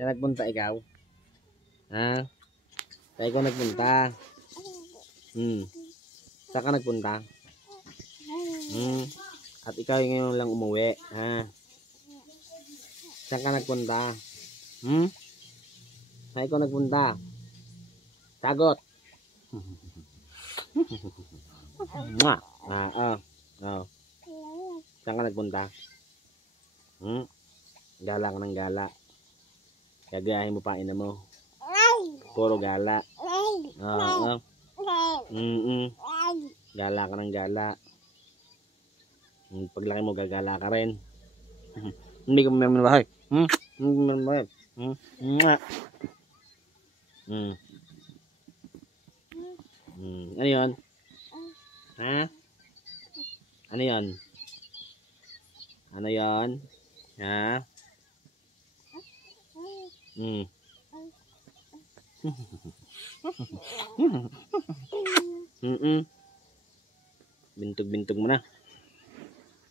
Siya nagpunta, ikaw? Ha? Sa ikaw nagpunta? Saan ka nagpunta? At ikaw ngayon lang umuwi, ha? Saan ka nagpunta? Saan ikaw nagpunta? Sagot! Saan ka nagpunta? Gala ka ng gala. Gagayahin mo pa ina mo. Puro gala. Gala ka ng gala. Paglaki mo gagala ka rin. Hindi ka mamamahay. Hindi ka mamamahay. Ano yun? Ha? Ano yun? Ano yun? Ha? Bintog-bintog mo na.